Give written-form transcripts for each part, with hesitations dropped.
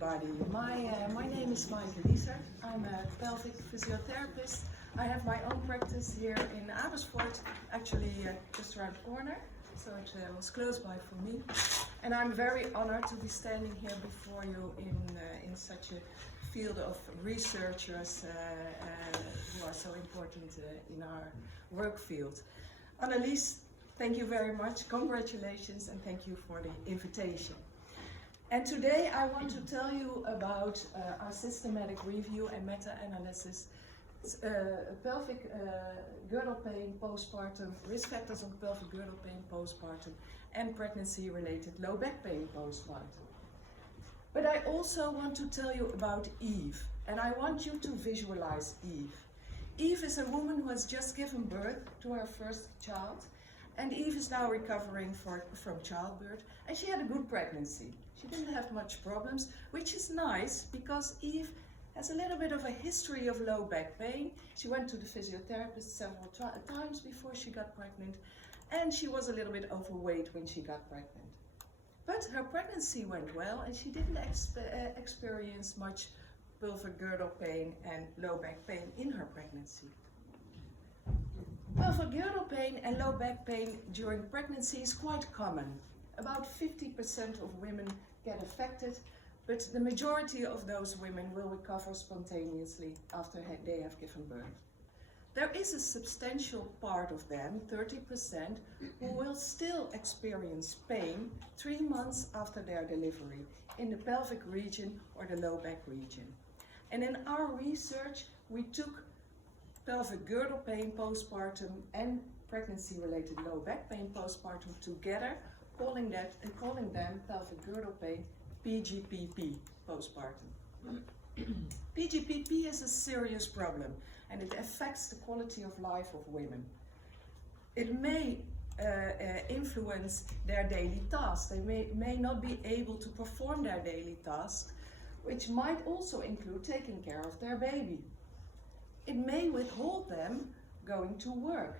everybody. My name is Maaike. I'm a pelvic physiotherapist. I have my own practice here in Amersfoort, actually just around the corner, so it was close by for me. And I'm very honored to be standing here before you in such a field of researchers who are so important in our work field. Annelies, thank you very much, congratulations, and thank you for the invitation. And today I want to tell you about our systematic review and meta-analysis, pelvic girdle pain postpartum, risk factors of pelvic girdle pain postpartum, and pregnancy-related low back pain postpartum. But I also want to tell you about Eve, and I want you to visualize Eve. Eve is a woman who has just given birth to her first child, and Eve is now recovering from childbirth, and she had a good pregnancy. She didn't have much problems, which is nice because Eve has a little bit of a history of low back pain. She went to the physiotherapist several times before she got pregnant, and she was a little bit overweight when she got pregnant. But her pregnancy went well, and she didn't experience much pelvic girdle pain and low back pain in her pregnancy. Pelvic girdle pain and low back pain during pregnancy is quite common. About 50% of women get affected, but the majority of those women will recover spontaneously after they have given birth. There is a substantial part of them, 30%, who will still experience pain 3 months after their delivery in the pelvic region or the low back region. And in our research, we took pelvic girdle pain postpartum and pregnancy-related low back pain postpartum together, calling them pelvic girdle pain PGPP postpartum. PGPP is a serious problem, and it affects the quality of life of women. It may influence their daily tasks. They may not be able to perform their daily tasks, which might also include taking care of their baby. It may withhold them going to work.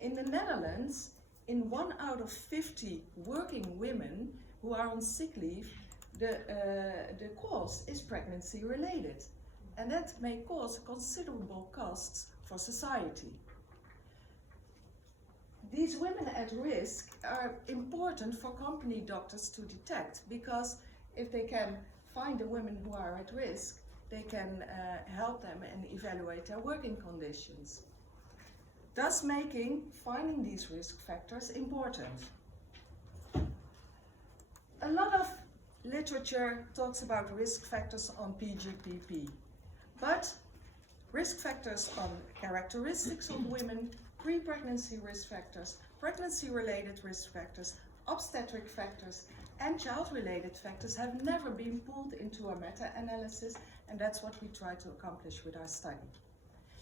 In the Netherlands, in 1 out of 50 working women who are on sick leave, the cause is pregnancy related. And that may cause considerable costs for society. These women at risk are important for company doctors to detect, because if they can find the women who are at risk, they can help them and evaluate their working conditions, thus making finding these risk factors important. A lot of literature talks about risk factors on PGPP, but risk factors on characteristics of women, pre-pregnancy risk factors, pregnancy-related risk factors, obstetric factors, and child-related factors have never been pulled into a meta-analysis, and that's what we try to accomplish with our study.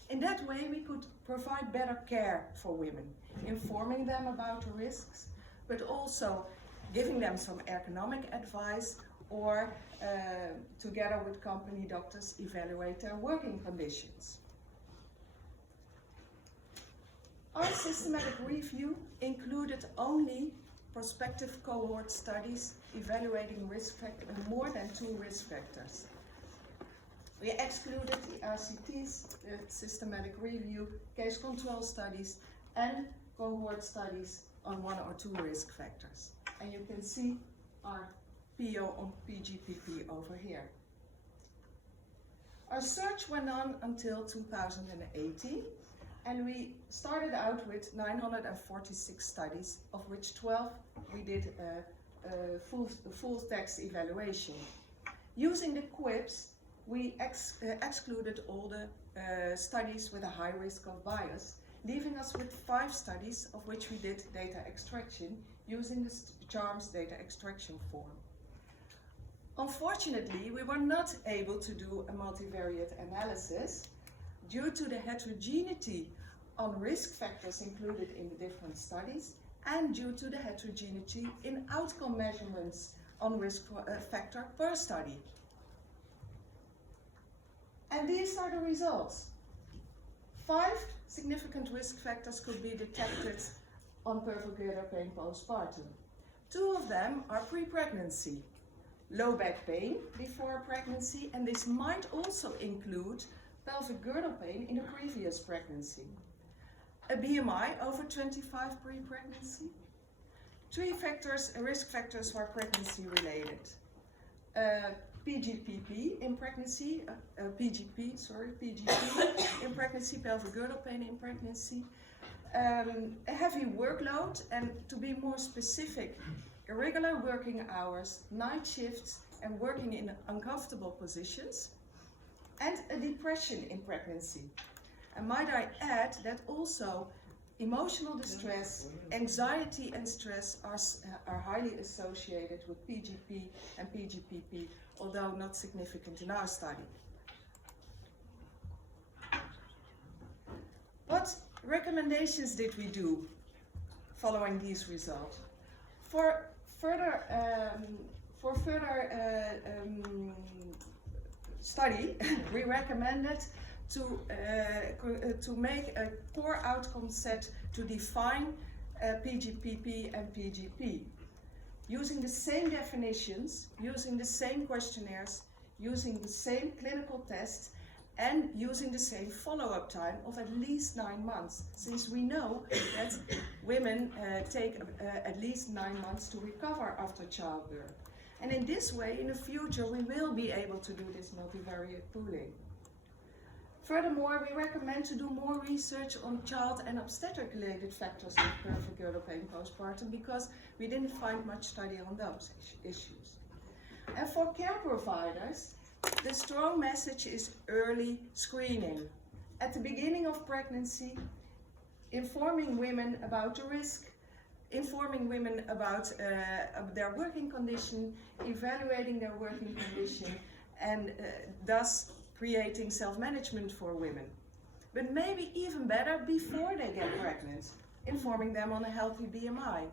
In that way, we could provide better care for women, informing them about the risks, but also giving them some ergonomic advice, or together with company doctors, evaluate their working conditions. Our systematic review included only prospective cohort studies evaluating more than 2 risk factors. We excluded the RCTs, the systematic review, case control studies, and cohort studies on 1 or 2 risk factors. And you can see our PO on PGPP over here. Our search went on until 2018, and we started out with 946 studies, of which 12 we did a full text evaluation. Using the QIPs, we excluded all the studies with a high risk of bias, leaving us with 5 studies of which we did data extraction using the CHARMS data extraction form. Unfortunately, we were not able to do a multivariate analysis due to the heterogeneity on risk factors included in the different studies, and due to the heterogeneity in outcome measurements on risk factor per study. And these are the results. 5 significant risk factors could be detected on pelvic girdle pain postpartum. 2 of them are pre-pregnancy. low back pain before pregnancy, and this might also include pelvic girdle pain in a previous pregnancy. A BMI over 25 pre-pregnancy. 3 factors, risk factors were pregnancy related. PGP in pregnancy, PGP in pregnancy, pelvic girdle pain in pregnancy. A heavy workload, and to be more specific, irregular working hours, night shifts, and working in uncomfortable positions, and a depression in pregnancy. And might I add that also emotional distress, anxiety and stress are highly associated with PGP and PGPP, although not significant in our study. What recommendations did we do following these results? For further study, we recommended to make a core outcome set to define PGPP and PGP, using the same definitions, using the same questionnaires, using the same clinical tests, and using the same follow-up time of at least 9 months, since we know that women take at least 9 months to recover after childbirth. And in this way, in the future, we will be able to do this multivariate pooling. Furthermore, we recommend to do more research on child and obstetric-related factors of pelvic girdle pain postpartum, because we didn't find much study on those issues. And for care providers, the strong message is early screening. At the beginning of pregnancy, informing women about the risk, informing women about their working condition, evaluating their working condition, and thus creating self-management for women. But maybe even better, before they get pregnant, informing them on a healthy BMI.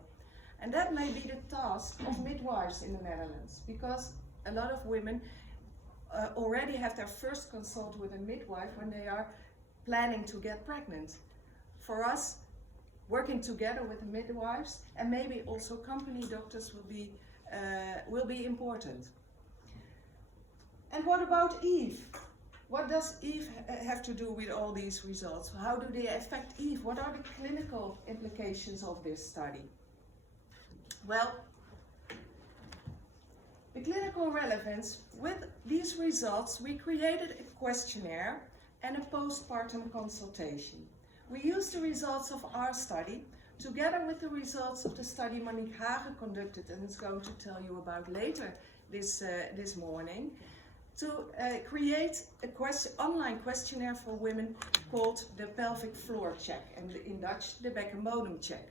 And that may be the task of midwives in the Netherlands, because a lot of women already have their first consult with a midwife when they are planning to get pregnant. For us, working together with the midwives and maybe also company doctors will be important. And what about Eve? What does Eve have to do with all these results? How do they affect Eve? What are the clinical implications of this study? Well, the clinical relevance, with these results, we created a questionnaire and a postpartum consultation. We used the results of our study together with the results of the study Monique Hagen conducted and is going to tell you about later this morning, to create an online questionnaire for women called the pelvic floor check, and in Dutch the bekkenbodem check.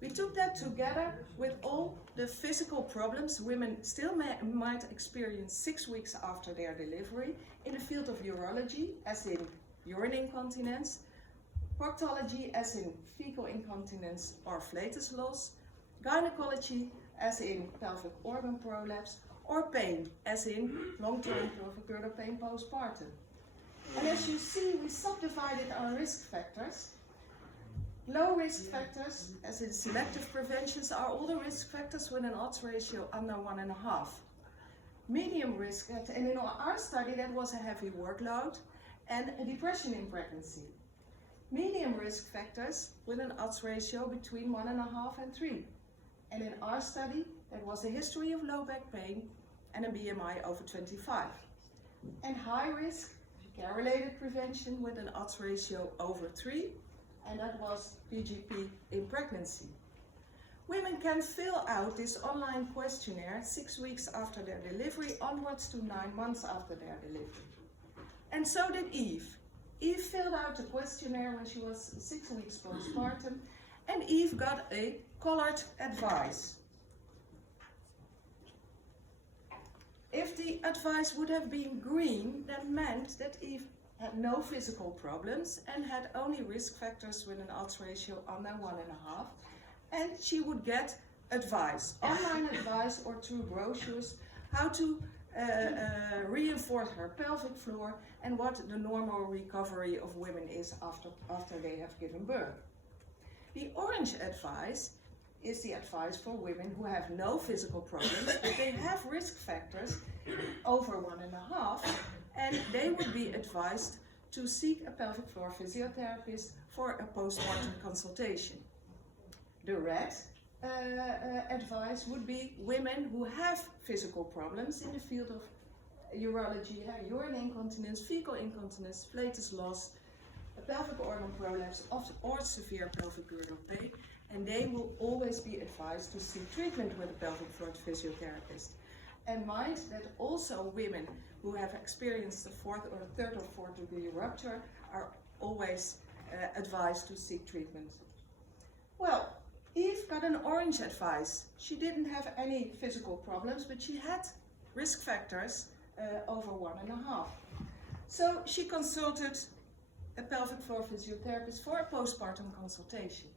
We took that together with all the physical problems women still might experience 6 weeks after their delivery in the field of urology, as in urine incontinence, proctology, as in fecal incontinence or flatus loss, gynecology, as in pelvic organ prolapse, or pain, as in long-term pelvic girdle pain postpartum. And as you see, we subdivided our risk factors. Low risk factors, as in selective preventions, are all the risk factors with an odds ratio under 1.5. Medium risk, and in our study that was a heavy workload and a depression in pregnancy. Medium risk factors with an odds ratio between 1.5 and 3. And in our study that was a history of low back pain and a BMI over 25. And high risk, care-related prevention with an odds ratio over 3. And that was PGP in pregnancy. Women can fill out this online questionnaire 6 weeks after their delivery onwards to 9 months after their delivery. And so did Eve. Eve filled out the questionnaire when she was 6 weeks postpartum, and Eve got a colored advice. If the advice would have been green, that meant that Eve had no physical problems and had only risk factors with an odds ratio under 1.5, and she would get advice, online advice or through brochures, how to reinforce her pelvic floor and what the normal recovery of women is after they have given birth. The orange advice is the advice for women who have no physical problems, but they have risk factors over 1.5, and they would be advised to seek a pelvic floor physiotherapist for a postpartum consultation. The red advice would be women who have physical problems in the field of urology, urine incontinence, fecal incontinence, flatus loss, pelvic organ prolapse, or severe pelvic girdle pain, and they will always be advised to seek treatment with a pelvic floor physiotherapist. And mind that also women who have experienced the third or fourth degree rupture are always advised to seek treatment. Well, Eve got an orange advice. She didn't have any physical problems, but she had risk factors over 1.5. So she consulted a pelvic floor physiotherapist for a postpartum consultation.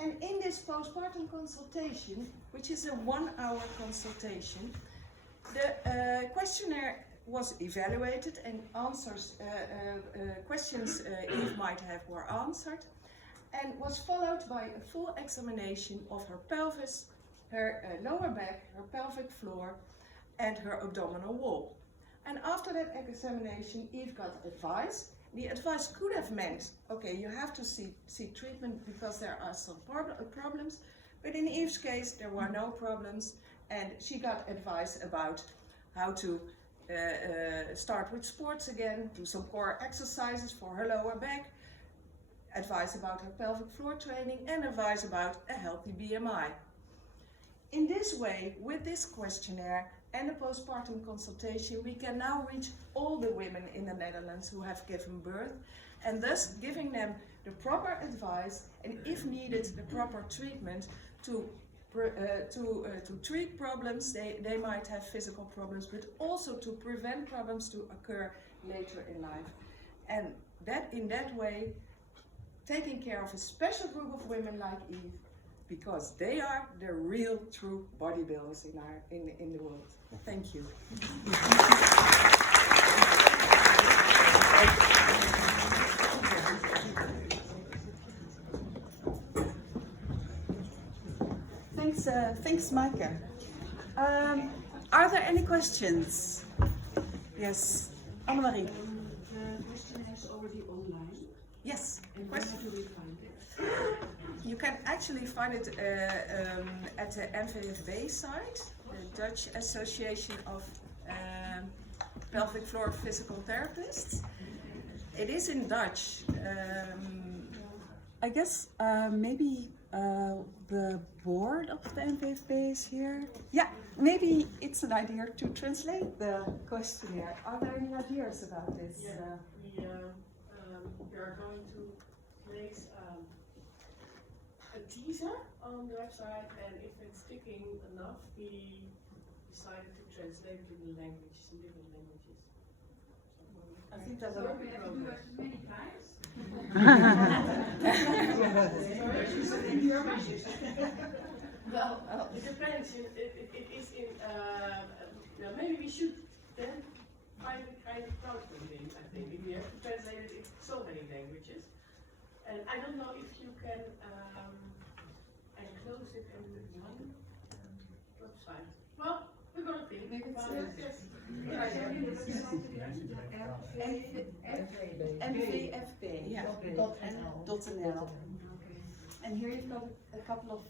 And in this postpartum consultation, which is a 1-hour consultation, the questionnaire was evaluated and questions Eve might have were answered, and was followed by a full examination of her pelvis, her lower back, her pelvic floor, and her abdominal wall. And after that examination, Eve got advice. The advice could have meant, okay, you have to seek treatment because there are some problems, but in Eve's case there were no problems, and she got advice about how to start with sports again, do some core exercises for her lower back, advice about her pelvic floor training, and advice about a healthy BMI. In this way, with this questionnaire and a postpartum consultation, we can now reach all the women in the Netherlands who have given birth, and thus giving them the proper advice, and if needed, the proper treatment to treat problems. They might have physical problems, but also to prevent problems to occur later in life. And that in that way, taking care of a special group of women like Eve, because they are the real true bodybuilders in the world. Thank you. Thanks, Maaike. Are there any questions? Yes, Annemarie. The questionnaire is already online. Yes. And where do we find it? You can actually find it at the NVFB site, the Dutch Association of Pelvic Floor Physical Therapists. It is in Dutch. I guess maybe the board of the NVFB is here. Yeah, maybe it's an idea to translate the questionnaire. Are there any ideas about this? Yeah, we are going to place a teaser on the website, and if it's sticking enough, we decided to translate it in languages, in different languages. I think that So we have to do it many times. Well, it depends. It is in. Maybe we should then find a kind of crowdfunding. I think if we have to translate it in so many languages, and I don't know if you can enclose it in one website. Well, we're gonna think about it. Yes. NVFB. Yeah. .nl. And here you've got a couple of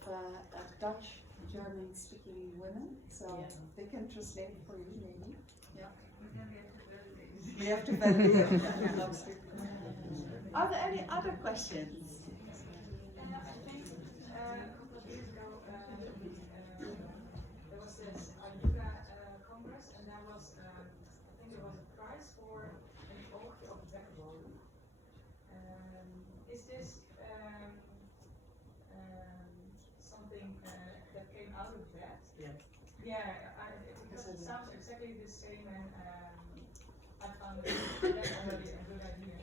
Dutch, German-speaking women, so they can translate for you, maybe. Yeah. We have to validate it. Are there any other questions? I think a couple of years ago there was this Ayuga Congress, and there was I think there was a prize for an oogje of the backbone. Is this something that came out of that? Yeah. Yeah, because it sounds exactly the same, and I found that already a good idea.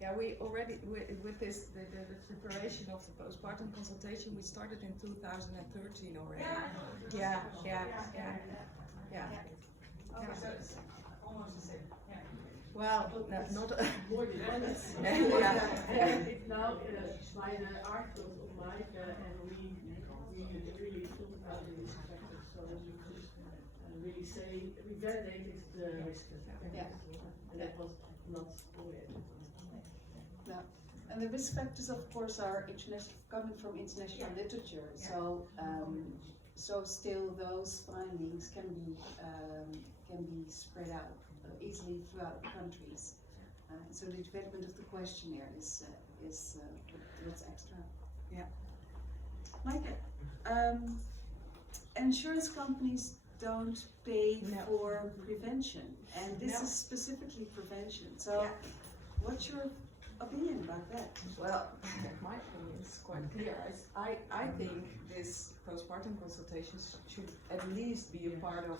Yeah, we already with this the preparation of the postpartum consultation, we started in 2013 already. Yeah. Okay, so it's almost the same. Yeah. Well, not More than once. yeah. It's now by the articles of Maaike and about these factors, so that we could really say, we validated the risk factors. Yeah. And that was not the way. No. And the risk factors, of course, are coming from international literature. So, so still those findings can be spread out easily throughout the countries. So the development of the questionnaire is what's extra. Yeah. Maaike, insurance companies don't pay for prevention, and this is specifically prevention. So, what's your opinion about that? Well, my opinion is quite clear. I think this postpartum consultations should at least be a part of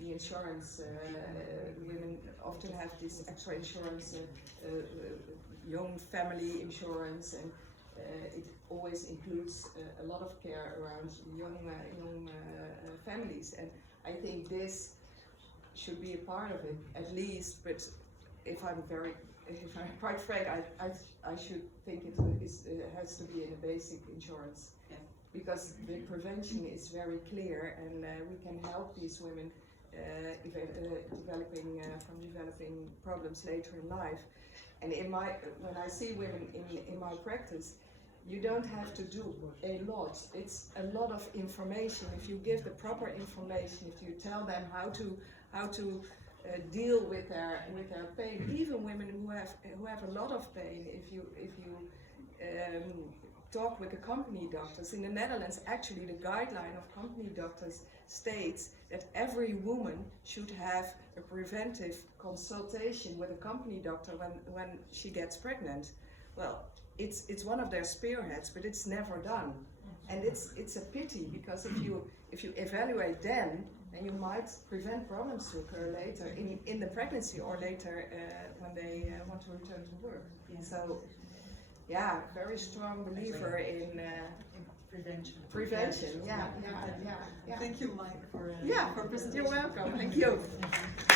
the insurance. Women often have this extra insurance, young family insurance, and it always includes a lot of care around young families. And I think this should be a part of it, at least. But if I'm quite frank, I should think it has to be in a basic insurance, because the prevention is very clear, and we can help these women developing problems later in life. And when I see women in my practice, you don't have to do a lot. It's a lot of information. If you give the proper information, if you tell them how to deal with their pain, even women who have a lot of pain, if you talk with the company doctors in the Netherlands, actually the guideline of company doctors states that every woman should have a preventive consultation with a company doctor when she gets pregnant. Well, it's one of their spearheads, but it's never done, and it's a pity, because if you evaluate then you might prevent problems to occur later in the pregnancy, or later when they want to return to work. So, very strong believer in Prevention. Prevention. Yeah. Thank you, Maaike, for You're welcome. Thank you.